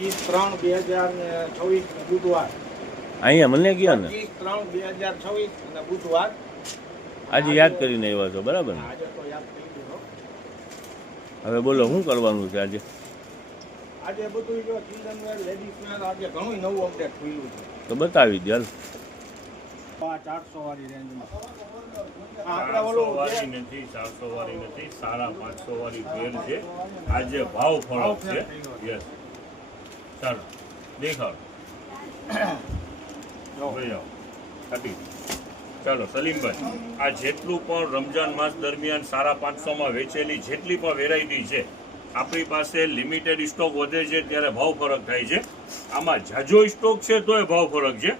25/3/2026 બુધવાર. અહીંયા મને ગયા ને 25/3/2026 અને બુધવાર. આજે યાદ કરીને આવ્યા છો બરાબર ને? આજે તો યાદ થઈ ગયું. હવે બોલો શું કરવાનું છે આજે? આજે બધું જો ચિલ્ડ્રન વેર, લેડીઝ વેર આજે ઘણું નવું અપડેટ થયું છે. તો બતાવી દે હાલ. 400 વાળી રેન્જમાં. 400 વાળી નથી, 400 વાળી નથી, 550 વાળી પેર છે. આજે ભાવ ફરક છે. યસ, ચાલો દેખાડો. ભાઈ આવો. હતી. ચાલો સલીમભાઈ, આ જેટલું પણ રમજાન માસ દરમિયાન 550 વેચેલી જેટલી પણ વેરાયટી છે, આપણી પાસે લિમિટેડ સ્ટોક વધે છે ત્યારે ભાવ ફરક થાય છે. આમાં જાજો સ્ટોક છે તોય ભાવ ફરક છે.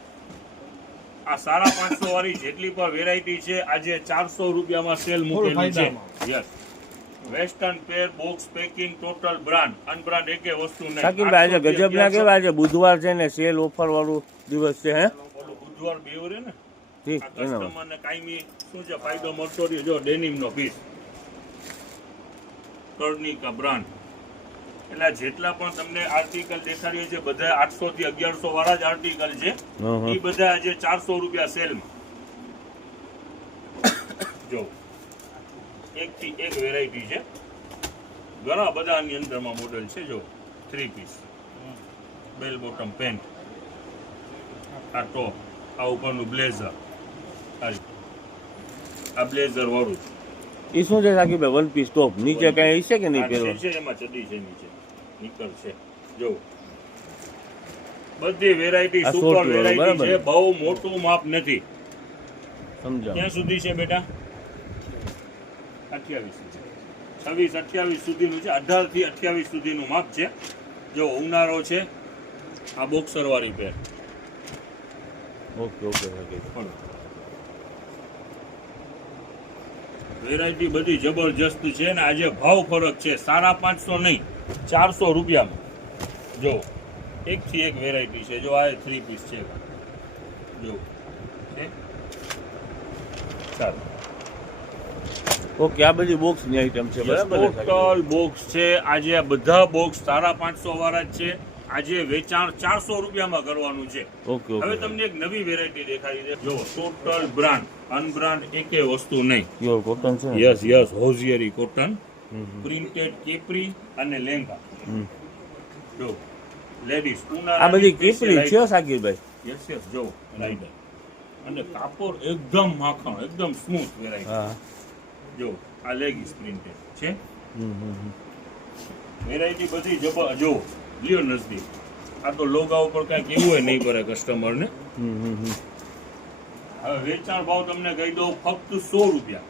આ 550 વાળી જેટલી પણ વેરાયટી છે આજે 400 રૂપિયામાં સેલ મૂકેલી છે. Yes, western pair, box packing, total brand, અનબ્રાન્ડ એકે વસ્તુ નહીં. સાકીરભાઈ આજે ગજબ ના કેવા? આજે બુધવાર છે ને, સેલ ઓફર વાળું દિવસ છે. હે બુધવાર બેવરે ને ઠીક આ કસ્ટમરને કાયમી શું છે ફાયદો મળતો રહ્યો. જો ડેનિમનો પીસ, કર્નિકા બ્રાન્ડ. એટલે જેટલા પણ તમને આર્ટિકલ દેખાડીએ છે બધા 800 થી 1100 વાળા જ આર્ટિકલ છે. એ બધા આજે 400 રૂપિયા સેલમાં. જો એક થી એક વેરાયટી છે, ઘણા બધાની અંદરમાં મોડેલ છે. જો 3 પીસ, બેલ બોટમ પેન્ટ, આ ટોપ, આ ઉપરનું બ્લેઝર, આ બ્લેઝર વાળું એ શું છે સાકીરભાઈ? વન પીસ ટોપ નીચે કઈ છે કે નહીં પહેરવા? છે, એમાં ચડી છે, નીચે નીકળ છે. જો બધી વેરાયટી સુપર વેરાયટી છે. બહુ મોટું માપ નથી. સમજાવ ક્યાં સુધી છે બેટા? 28 26 28 સુધીનું છે. 18 થી 28 સુધીનું માપ છે. જો ઉનાળો છે, આ બોક્સર વાળી પેર. ઓકે ઓકે સાકીરભાઈ. વેરાયટી બધી જબરજસ્ત છે ને આજે ભાવ ફરક છે. 550 નહીં, 400 રૂપિયામાં. જો એક થી એક વેરાયટી છે. જો આ 3 પીસ છે. જો ચાલો, ઓકે આ બધી બોક્સ ની આઈટમ છે બરાબર ને? ટોટલ બોક્સ છે. આજે આ બધા બોક્સ 550 વાળા જ છે. આજે વેચાણ 400 રૂપિયામાં કરવાનું છે. ઓકે હવે ઓકે. તમને એક નવી વેરાયટી દેખાડી દે. જો ટોટલ બ્રાન્ડ, અનબ્રાન્ડ એકે વસ્તુ નહીં. પ્યોર કોટન છે ને? Yes yes, હોઝિયરી cotton, printed capri અને લેંગા. જો લેડીઝ આ બધી કેપરી છે સાકીરભાઈ? યસ યસ, જો રાઈડર અને કાપડ એકદમ માખણ, એકદમ સ્મૂથ વેરાયટી. હા. જો આ લેગીસ પ્રિન્ટેડ છે. વેરાયટી બધી જબર. જો લ્યો નજદીક. આ તો લોગા ઉપર કઈ કેવું હોય નહીં પડે કસ્ટમરને. હવે વેચાણ ભાવ તમને કહી દઉં, ફક્ત 100 રૂપિયા.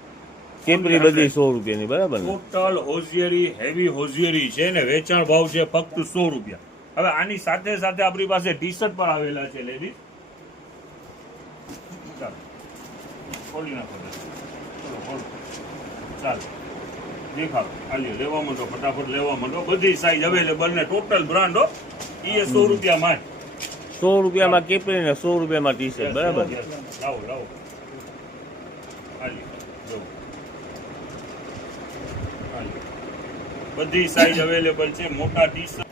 કેપરી બધી 100 રૂપિયાની બરાબર ને? ટોટલ હોઝિયરી, હેવી હોઝિયરી છે ને વેચાણ ભાવ છે ફક્ત 100 રૂપિયા. હવે આની સાથે સાથે આપણી પાસે ટી શર્ટ પણ આવેલા છે લેડીઝ. ચાલો ખોલી નાખો. ચલો ખોલો. ચાલો દેખાડો. હાલ્યો લેવા માંડો, ફટાફટ લેવા માંડો. બધી સાઈઝ અવેલેબલ ને ટોટલ બ્રાન્ડ હો. એ 100 રૂપિયામાં જ. 100 રૂપિયામાં કેપરી ને 100 રૂપિયામાં ટી શર્ટ બરાબર ને? લાવો લાવો. હાલ્યો જો. હાલ્યો. બધી સાઈઝ અવેલેબલ છે. મોટા ટી શર્ટ,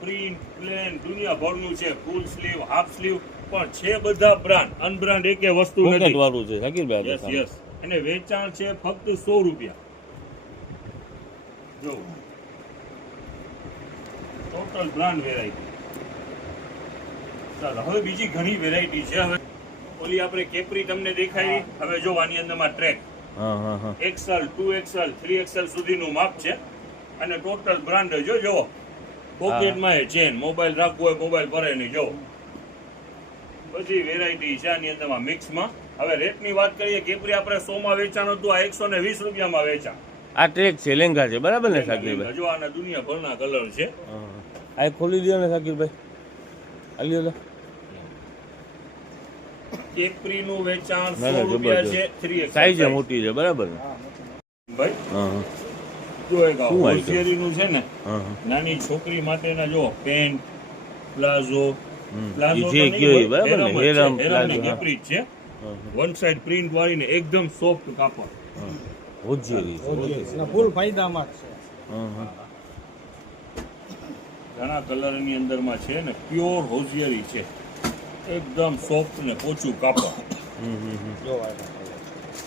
પ્રિન્ટ, પ્લેન, દુનિયાભરનું છે. ફૂલ સ્લીવ, હાફ સ્લીવ પણ છે. બધા બ્રાન્ડ, અનબ્રાન્ડ એકે વસ્તુ પોકેટ નથી. વાળું છે સાકીરભાઈ? Yes yes. અને વેચાણ છે ફક્ત 100 રૂપિયા. જો ટોટલ બ્રાન્ડ વેરાયટી. ચાલો હવે બીજી ઘણી વેરાયટી છે. હવે ઓલી આપણે કેપરી તમને દેખાઈ. હવે જો આની અંદરમાં ટ્રેક, હા હા હા. XL, 2XL, 3XL સુધીનું માપ છે. અને ટોટલ બ્રાન્ડ જો. જો પોકેટમાં એ ચેન, મોબાઈલ રાખવો હોય મોબાઈલ ભરે નહીં. જો બધી વેરાયટી છે આની અંદરમાં મિક્સમાં. હવે રેટની વાત કરીએ, કેપરી આપણે 100 માં વેચાણ હતું, આ 120 રૂપિયામાં વેચાણ. આ ટ્રેક છે, લેંગા છે બરાબર ને સાકીરભાઈ? જો આના દુનિયાભરના કલર છે. આ ખોલી દો ને સાકીરભાઈ. આલ્યો લે. કેપરીનું વેચાણ 100 રૂપિયા છે. 3XL સાઈઝ મોટી છે બરાબર ને ભાઈ? હા. જો એક હોઝિયરીનું છે ને, નાની છોકરી માટેના જો પેન્ટ, પ્લાઝો, પ્લાઝો જે કયો એ બરાબર ને? હેરમ પ્લાઝો કેપરી છે. વન સાઈડ પ્રિન્ટ વાળી ને એકદમ સોફ્ટ કાપડ. હોજરી ફૂલ ફાયદામાં છે. ઘણા કલરની અંદરમાં છે ને પ્યોર હોઝિયરી છે, એકદમ સોફ્ટ ને પોચું કાપડ. જો આ colour.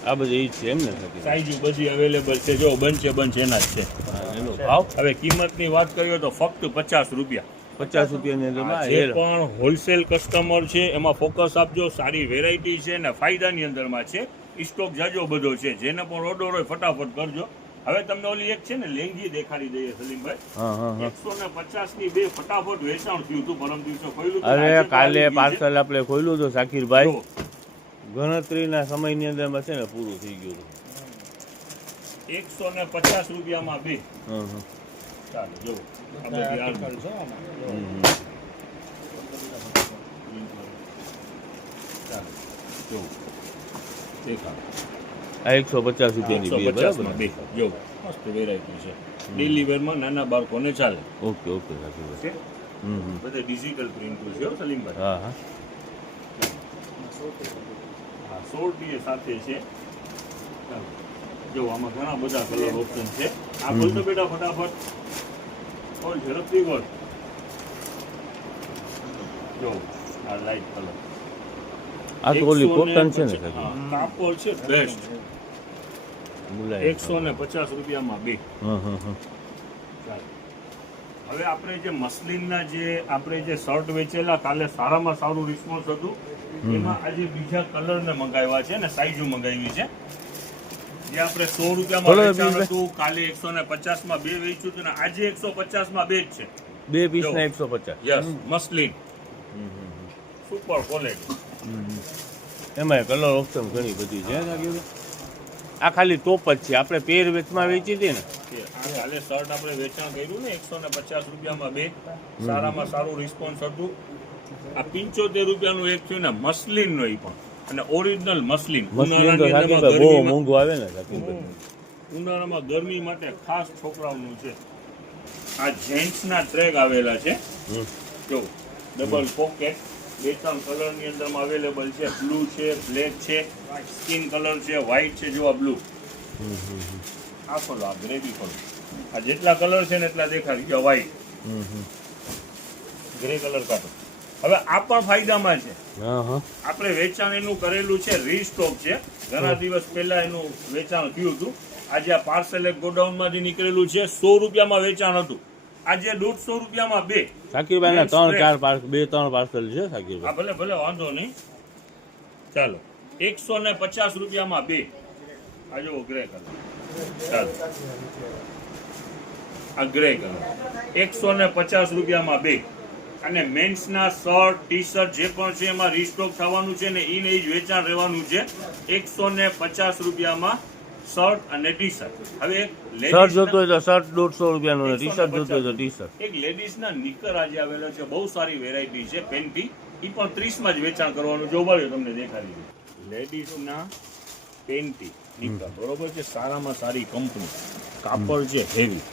આ બધી ઈ જ છે એમ ને સાકીર? સાઈઝ બધી અવેલેબલ છે, જો બંચ એના જ છે. હા, એનો ભાવ હવે કિંમતની વાત કરીએ તો ફક્ત 50 રૂપિયા. 50 રૂપિયાની અંદરમાં જે હેર. પણ હોલસેલ કસ્ટમર છે એમાં ફોકસ આપજો, સારી વેરાયટી છે ને ફાયદાની અંદરમાં છે, સ્ટોક જાજો બધો છે, જેને પણ ઓર્ડર હોય ફટાફટ કરજો. હવે તમને ઓલી એક છે ને લેંગી દેખાડી દઈએ સલીમભાઈ. હા હા હા. 150 ની બે ફટાફટ વેચાણ થયું હતું પરમ દિવસે ખોલ્યું હતું. અરે આજે તો કાલે આવી ગઈ છે. પાર્સલ આપણે ખોલ્યું હતું સાકીરભાઈ, જો, ગણતરીના સમયની અંદરમાં છે ને પૂરું થઈ ગયું હતું. 150 રૂપિયામાં બે. હા હા. ચાલો જો આ બધા બધી article આ- છે આમાં. જો. હમ. ચાલો જો દેખાડો. આ 150 રૂપિયાની બે 150 બરાબર માં ને? બે જો મસ્ત વેરાયટી છે. ડેલી વેરમાં નાના બાળકોને ચાલે ઓકે ઓકે સાકીરભાઈ. છે. હમ. બધે ડિજિટલ પ્રિન્ટ છે હો સલીમભાઈ. હા હા. હા 16 સાથે છે. ચાલો જો આમાં ઘણા બધા કલર ઓપ્શન છે. આ ખોલતો બેટા ફટાફટ. ખોલ ઝડપથી ખોલ. જો આ લાઈટ કલર. આ તો ઓલી કોટન છે ને સાકીર? હા, કાપડ છે બેસ્ટ. મુલાયમ. 150 રૂપિયામાં બે. હા હા હા. ચાલો. હવે આપણે જે મસલિનના જે આપણે જે શર્ટ વેચેલા કાલે સારામાં સારું રિસ્પોન્સ હતું, એમાં આજે બીજા કલરને મંગાવ્યા છે ને સાઈઝો મંગાવી છે. જે આપણે 100 રૂપિયામાં બોલો, વેચાણ બીજું હતું, કાલે 150 માં બે વેચ્યું હતું ને આજે 150 માં બે જ છે. બે પીસ જો. ના 150. Yes muslin super quality. એમાં કલર ઓપ્શન ઘણી બધી છે સાકીરભાઈ. આ ખાલી ટોપ જ છે, આપણે પેર વેચમાં વેચી હતી ને. આ કાલે શર્ટ આપણે વેચાણ કર્યું ને 150 રૂપિયામાં બે, સારામાં સારું રિસ્પોન્સ હતું. આ 75 રૂપિયાનું એક થયું ને મસલિનનો ઈ પણ, અને ઓરિજિનલ મસલિન. મસ્લિન તો સાકીરભાઈ બહુ મોંઘું આવે ને સાકીરભાઈ. ઉનાળામાં ગરમી માટે ખાસ છોકરાઓનું છે. આ જેન્ટ્સના ટ્રેક આવેલા છે. જો ડબલ પોકેટ, બે ત્રણ કલરની અંદરમાં અવેલેબલ છે. બ્લુ છે, બ્લેક છે, સ્કિન કલર છે, વ્હાઈટ છે, જેવા બ્લુ. આ ખોલો, આ ગ્રેવી ખોલો. આ જેટલા કલર છે ને એટલા દેખાડી ગયા. વ્હાઈટ, ગ્રે કલર કાઢો. હવે આ પણ ફાયદામાં છે. હા હા. આપણે વેચાણ એનું કરેલું છે, રીસ્ટોક છે. ઘણા દિવસ પહેલા એનું વેચાણ થયું હતું. આજે આ પાર્સલ એક ગોડાઉનમાંથી નીકળેલું છે. 100 રૂપિયામાં વેચાણ હતું, આજે 150 રૂપિયામાં બે. સાકીરભાઈ ના 3-4 પાર્સલ, 2-3 પાર્સલ છે હા સાકીરભાઈ. ભલે ભલે વાંધો નહીં. ચાલો 150 રૂપિયામાં બે. આ જો ગ્રે કલર. ચાલો આ ગ્રે કલર 150 રૂપિયામાં બે. અને મેન્સના શર્ટ, ટી શર્ટ જે પણ છે એમાં રીસ્ટોક થવાનું છે ને ઈને જ વેચાણ રહેવાનું છે. 150 રૂપિયામાં શર્ટ અને ટી શર્ટ. હવે એક શર્ટ જોતો હોય તો શર્ટ 150 રૂપિયાનું, ટી શર્ટ જોતો હોય તો ટી શર્ટ. એક લેડીઝના નિકર આજે આવેલો છે, બહુ સારી વેરાયટી છે. પેન્ટી ઈ પણ 30 માં જ વેચાણ કરવાનું. જો ભાઈ તમને દેખાડી દઉં. લેડીઝના પેન્ટી નિકર બરોબર છે, સારામાં સારી કંપની, કાપડ છે હેવી.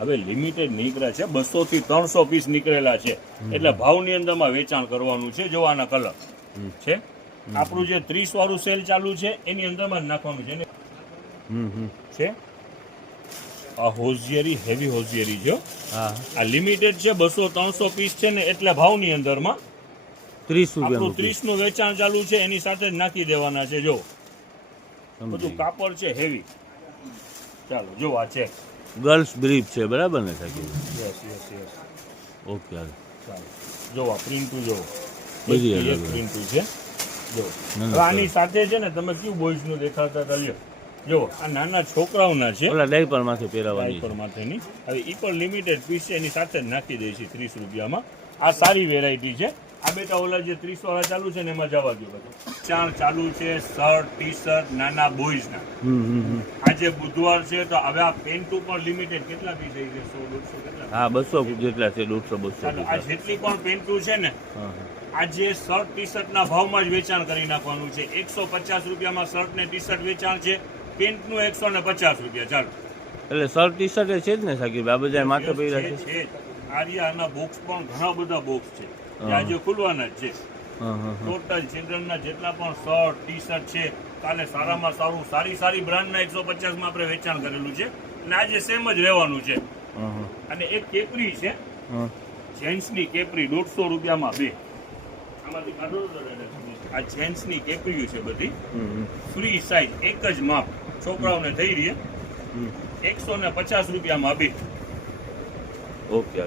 હવે લિમિટેડ નીકળ્યા છે, 200 થી 300 પીસ નીકળેલા છે, એટલે ભાવની અંદરમાં વેચાણ કરવાનું છે. જોવાના કલર છે. આપણું જે 30 વાળું સેલ ચાલુ છે એની અંદરમાં જ નાખવાનું છે ને. છે આ હોઝિયરી, હેવી હોઝિયરી જો. હા. આ લિમિટેડ છે, 200-300 પીસ છે ને, એટલે ભાવની અંદરમાં 30 આપણું રૂપિયાનું. 30 નું વેચાણ ચાલુ છે, એની સાથે જ નાખી દેવાના છે. જો બધું કાપડ છે હેવી. ચાલો જો આ છે. ગર્લ્સ બ્રીફ છે બરાબર ને સાકીરભાઈ? Yes yes yes. ઓકે હાલો. ચાલો જો આ પ્રિન્ટુ જો બધી એક અલગ અલગ. પ્રિન્ટુ છે. જો ના, ના, હવે આની સાથે છે ને તમે કયું બોયઝ નું દેખાડતા હતા લ્યો. જો આ નાના છોકરાઓના છે, ઓલા ડાયપર માંથી પહેરાવાની ડાયપર માટેની. હવે ઈ પણ લિમિટેડ પીસ છે, એની સાથે જ નાખી દે છે 30 રૂપિયામાં. આ સારી વેરાયટી છે. આ બેટા ઓલા જે 30 વાળા ચાલુ છે ને એમાં જવા દો બધું. ચાર ચાલુ છે, શર્ટ, ટી શર્ટ નાના બોયઝના. આજે બુધવાર છે તો હવે આ પેન્ટુ પણ લિમિટેડ કેટલા પીસ થઈ છે? 100-150 કેટલા? હા 200 જેટલા છે, 150-200. ચાલો આ જેટલી પણ પેન્ટુ છે ને, આજે શર્ટ ટી શર્ટના ભાવમાં જ વેચાણ કરી નાખવાનું છે. 150 રૂપિયામાં શર્ટ ને ટી શર્ટ વેચાણ છે, પેન્ટનું 150 રૂપિયા. ચાલો એટલે શર્ટ ટી શર્ટ છે જ ને સાકીરભાઈ? આ બધા માથે પહેર્યા છે. છે. આર્યાના બોક્સ પણ ઘણા બધા બોક્સ છે, જે આજે ખુલવાના જ છે. ટોટલ ચિલ્ડ્રનના જેટલા પણ શર્ટ, ટી શર્ટ છે, કાલે સારામાં સારું સારી બ્રાન્ડના 150 માં આપણે વેચાણ કરેલું છે, અને આજે સેમ જ રહેવાનું છે. અને એક કેપરી છે, હા જેન્ટ્સની કેપરી 150 રૂપિયામાં 2. આમાંથી કાઢો તો દાદા. આ જેન્ટ્સની કેપરીઓ છે બધી, હમ ફ્રી સાઇઝ, એક જ માપ, છોકરાઓને થઈ રહી, હમ 150 રૂપિયામાં 2. ઓકે